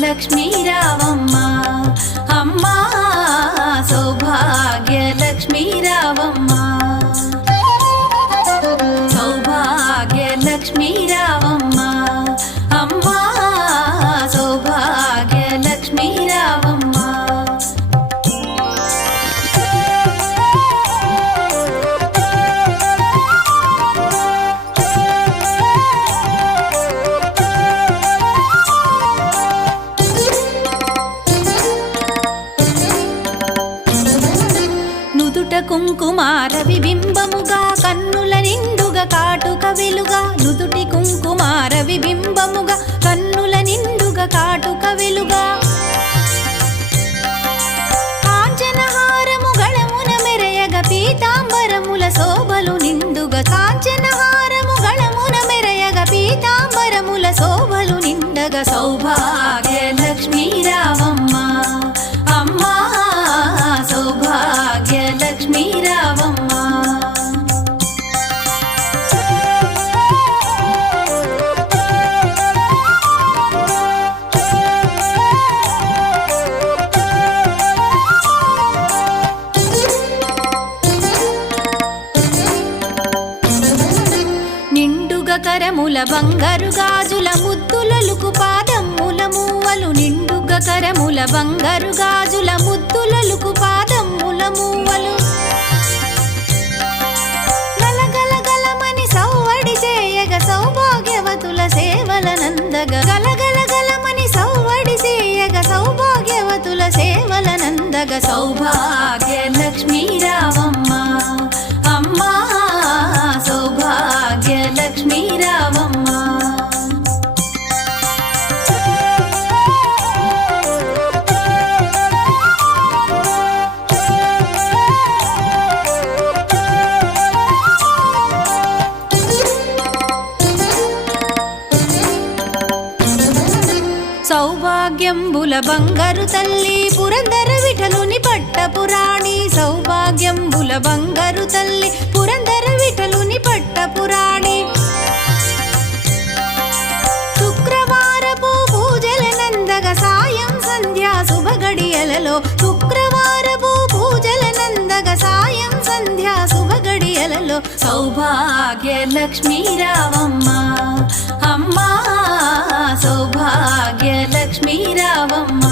లక్ష్మీ రావమ్మ అమ్మా సౌభాగ్య లక్ష్మీ రావమ్మ సౌభాగ్య లక్ష్మీ రావమ్మ అమ్మా సౌభాగ్య లక్ష్మీ రావమ్మ కుంకుమార విబింబముగా కన్నుల నిండుగా కాటుక వెలుగా నుదుటి కుంకుమార విబింబముగా కన్నుల నిండుగా కాటుక వెలుగా కాంచనహారము గళమున మెరయగ పీతాంబరముల శోభలు నిండుగా కాంచనహారము గళమున మెరయగ పీతాంబరముల శోభలు నిండగా సౌభాగ్య లక్ష్మీ రావమ్మ అమ్మా సౌభాగ్య లక్ష్మీ రావమ్మ నిండుగ కరముల బంగారు గాజుల ముద్దులలుకు పాదముల మూవలు నిండుగ కరముల బంగారు గాజుల ముద్దులలుకు పాదముల మూవలు గలగల గలమని సౌవడి చేయగ సౌభాగ్యవతుల సేవల నందగ గలగల గలమని సౌవడి చేయగ సౌభాగ్యవతుల సేవల నందగ సౌభాగ్య లక్ష్మీ రావమ్మ అమ్మా సౌభాగ్య లక్ష్మీ రావమ్మ సౌభాగ్యంబుల బంగారు తల్లి పురందర విఠలుని పట్టపురాణి సౌభాగ్యంబుల బంగారు తల్లి పురందర విఠలుని పట్టపురాణి శుక్రవారపు పూజల నందగ సాయం సంధ్యా శుభగడియలలో శుక్రవారపు పూజల నందగ సాయం సంధ్యా శుభగడియలలో సౌభాగ్య లక్ష్మీ రావమ్మ అమ్మా సౌభాగ్య లక్ష్మీ రావమ్మ